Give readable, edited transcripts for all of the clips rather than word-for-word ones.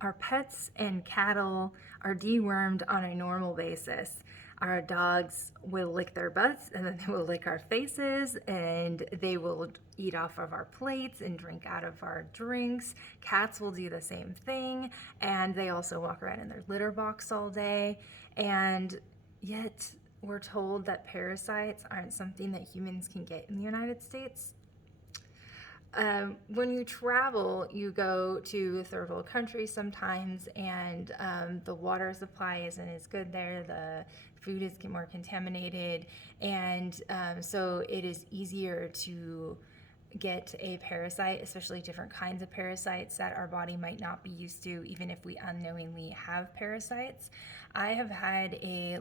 Our pets and cattle are dewormed on a normal basis. Our dogs will lick their butts and then they will lick our faces and they will eat off of our plates and drink out of our drinks. Cats will do the same thing, and they also walk around in their litter box all day. And yet we're told that parasites aren't something that humans can get in the United States. When you travel, you go to third world countries sometimes, and the water supply isn't as good there. The food is more contaminated, and so it is easier to get a parasite, especially different kinds of parasites that our body might not be used to, even if we unknowingly have parasites. I have had a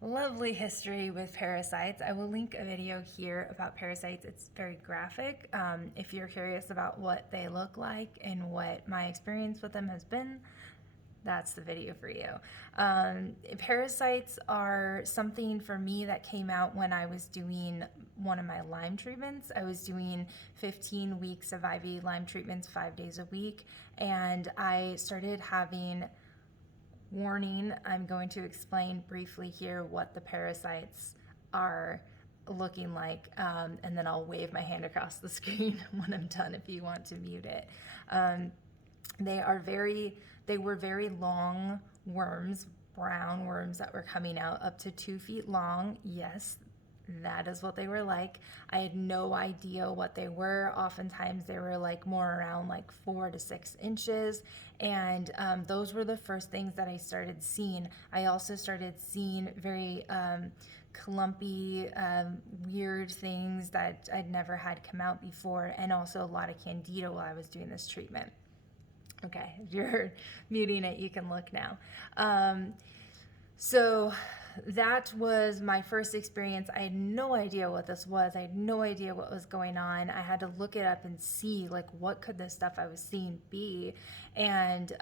lovely history with parasites. I will link a video here about parasites. It's very graphic. If you're curious about what they look like and what my experience with them has been, that's the video for you. Parasites are something for me that came out when I was doing one of my Lyme treatments. I was doing 15 weeks of IV Lyme treatments 5 days a week, and I started having warning, I'm going to explain briefly here what the parasites are looking like, and then I'll wave my hand across the screen when I'm done if you want to mute it. They were very long worms, brown worms that were coming out up to 2 feet long. Yes, that is what they were like. I had no idea what they were. Oftentimes they were like more around like 4 to 6 inches. And those were the first things that I started seeing. I also started seeing very clumpy, weird things that I'd never had come out before, and also a lot of candida while I was doing this treatment. Okay, if you're muting it, you can look now. So that was my first experience. I had no idea what this was. I had no idea what was going on. I had to look it up and see, like, what could this stuff I was seeing be. And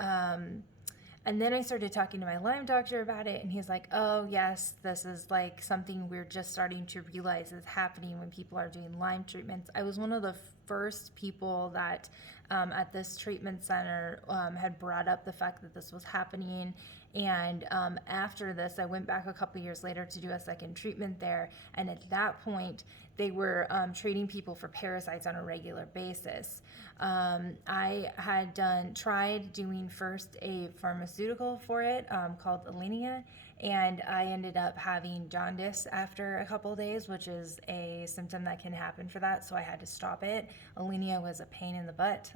then I started talking to my Lyme doctor about it, and he's like, oh, yes, this is like something we're just starting to realize is happening when people are doing Lyme treatments. I was one of the first people that at this treatment center had brought up the fact that this was happening. And after this, I went back a couple years later to do a second treatment there. And at that point, they were treating people for parasites on a regular basis. I had tried doing first a pharmaceutical for it called Alinea, and I ended up having jaundice after a couple days, which is a symptom that can happen for that, so I had to stop it. Alinea was a pain in the butt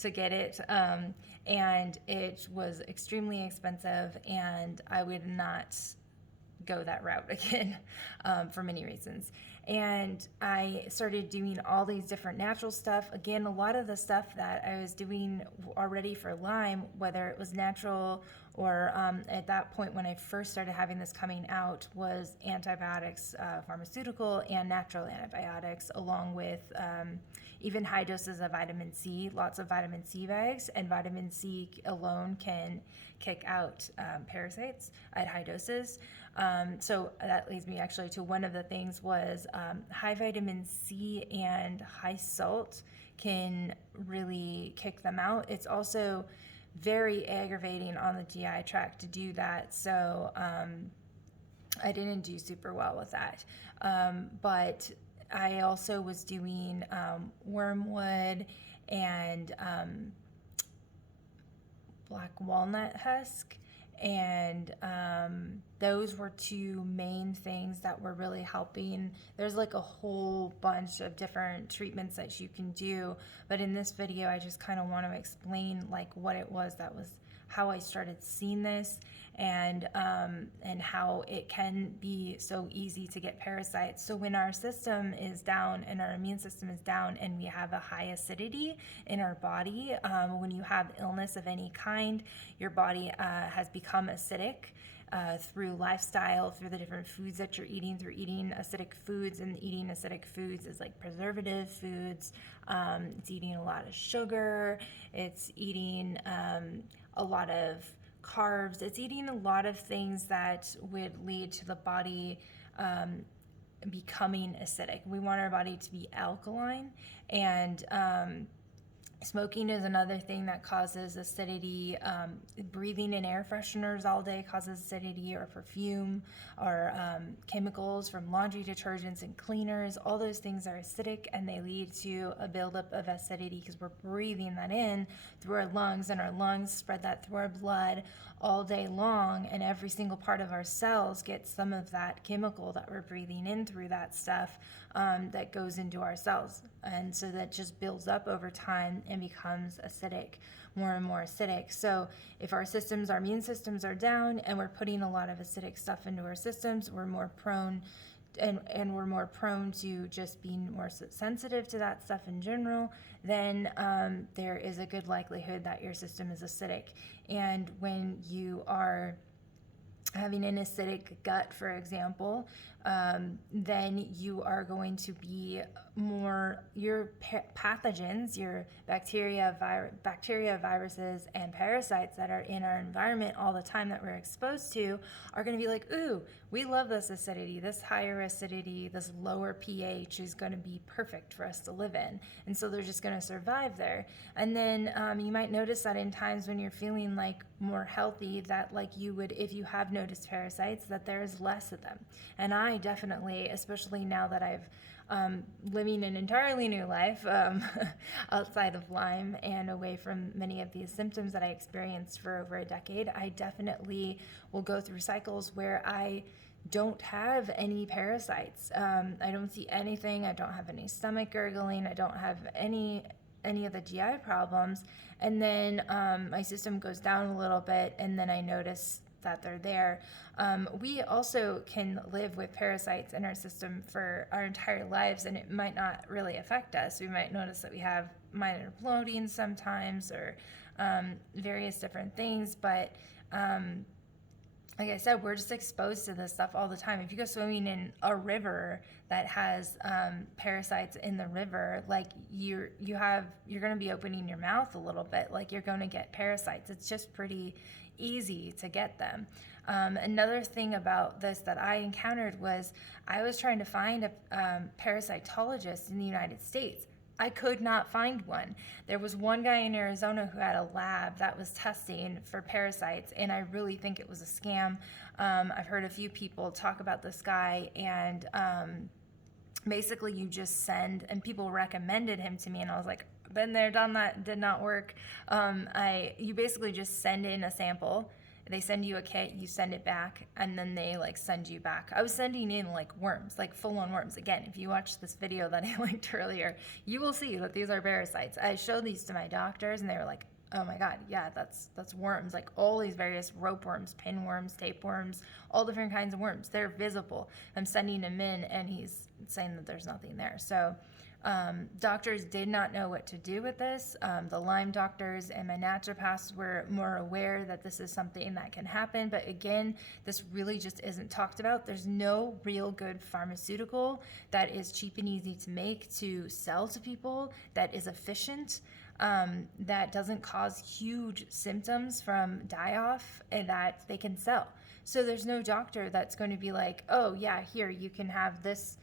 to get it, and it was extremely expensive, and I would not go that route again for many reasons. And I started doing all these different natural stuff. Again, a lot of the stuff that I was doing already for Lyme, whether it was natural or at that point when I first started having this coming out, was antibiotics, pharmaceutical and natural antibiotics, along with even high doses of vitamin C, lots of vitamin C bags, and vitamin C alone can kick out parasites at high doses. So that leads me actually to one of the things was high vitamin C and high salt can really kick them out. It's also very aggravating on the GI tract to do that. So I didn't do super well with that. But I also was doing wormwood and black walnut husk, and those were two main things that were really helping. There's like a whole bunch of different treatments that you can do, but in this video I just kind of want to explain like what it was that was how I started seeing this, and how it can be so easy to get parasites. So when our system is down and our immune system is down and we have a high acidity in our body, when you have illness of any kind, your body has become acidic through lifestyle, through the different foods that you're eating, through eating acidic foods. And eating acidic foods is like preservative foods. It's eating a lot of sugar. It's eating a lot of carbs. It's eating a lot of things that would lead to the body becoming acidic. We want our body to be alkaline, and Smoking is another thing that causes acidity. Breathing in air fresheners all day causes acidity, or perfume, or chemicals from laundry detergents and cleaners. All those things are acidic, and they lead to a buildup of acidity because we're breathing that in through our lungs, and our lungs spread that through our blood all day long, and every single part of our cells gets some of that chemical that we're breathing in through that stuff that goes into our cells. And so that just builds up over time and becomes acidic, more and more acidic. So if our immune systems are down and we're putting a lot of acidic stuff into our systems, we're more prone and we're more prone to just being more sensitive to that stuff in general, then there is a good likelihood that your system is acidic. And when you are having an acidic gut, for example, then you are going to be more, your pathogens, your bacteria, viruses, and parasites that are in our environment all the time that we're exposed to are going to be like, ooh, we love this acidity. This higher acidity, this lower pH is going to be perfect for us to live in. And so they're just going to survive there. And then you might notice that in times when you're feeling like more healthy, that like you would, if you have noticed parasites, that there's less of them. And I definitely, especially now that I've living an entirely new life outside of Lyme and away from many of these symptoms that I experienced for over a decade, I definitely will go through cycles where I don't have any parasites. I don't see anything. I don't have any stomach gurgling. I don't have any of the GI problems. And then my system goes down a little bit, and then I notice that they're there. We also can live with parasites in our system for our entire lives, and it might not really affect us. We might notice that we have minor bloating sometimes, or various different things, but like I said, we're just exposed to this stuff all the time. If you go swimming in a river that has parasites in the river, like you're going to be opening your mouth a little bit, like you're going to get parasites. It's just pretty easy to get them. Another thing about this that I encountered was I was trying to find a parasitologist in the United States. I could not find one. There was one guy in Arizona who had a lab that was testing for parasites, and I really think it was a scam. I've heard a few people talk about this guy, and basically you just send, and people recommended him to me, and I was like, been there, done that, did not work. You basically just send in a sample. They send you a kit, you send it back, and then they like send you back. I was sending in like worms, like full-on worms. Again, if you watch this video that I linked earlier, you will see that these are parasites. I showed these to my doctors, and they were like, oh my God, yeah, that's worms. Like all these various rope worms, pinworms, tapeworms, all different kinds of worms. They're visible. I'm sending him in, and he's saying that there's nothing there. So doctors did not know what to do with this. The Lyme doctors and my naturopaths were more aware that this is something that can happen. But again, this really just isn't talked about. There's no real good pharmaceutical that is cheap and easy to make, to sell to people, that is efficient, that doesn't cause huge symptoms from die-off, and that they can sell. So there's no doctor that's going to be like, oh yeah, here, you can have this.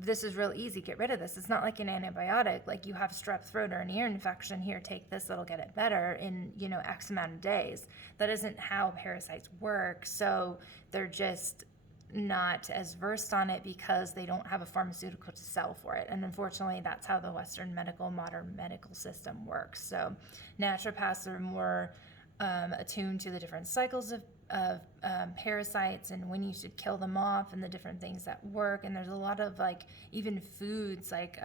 This is real easy, get rid of this. It's not like an antibiotic, like you have strep throat or an ear infection, here, take this, it'll get it better in, X amount of days. That isn't how parasites work. So they're just not as versed on it because they don't have a pharmaceutical to sell for it. And unfortunately, that's how the Western modern medical system works. So naturopaths are more attuned to the different cycles of parasites and when you should kill them off and the different things that work. And there's a lot of like even foods like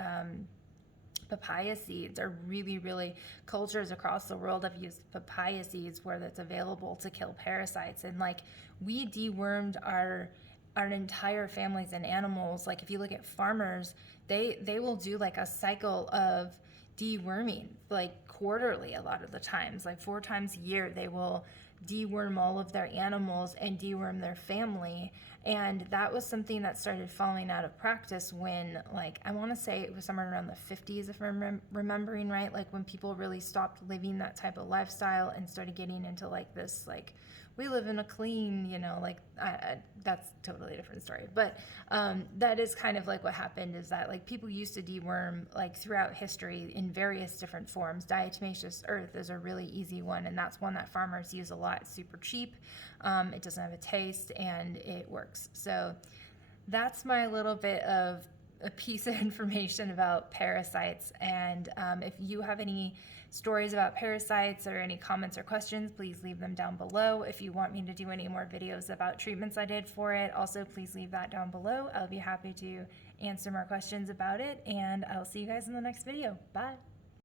papaya seeds are really cultures across the world have used papaya seeds where that's available to kill parasites. And like we dewormed our entire families and animals. Like if you look at farmers, they will do like a cycle of deworming like quarterly a lot of the times, like 4 times a year they will deworm all of their animals and deworm their family. And that was something that started falling out of practice when, like, I want to say it was somewhere around the 50s, if I'm remembering right, like when people really stopped living that type of lifestyle and started getting into like this, like, we live in a clean, you know, like that's totally a different story. But that is kind of like what happened, is that like people used to deworm like throughout history in various different forms. Diatomaceous earth is a really easy one, and that's one that farmers use a lot. It's super cheap. It doesn't have a taste, and it works. So that's my little bit of a piece of information about parasites. And if you have any stories about parasites or any comments or questions, please leave them down below. If you want me to do any more videos about treatments I did for it, also please leave that down below. I'll be happy to answer more questions about it, and I'll see you guys in the next video. Bye.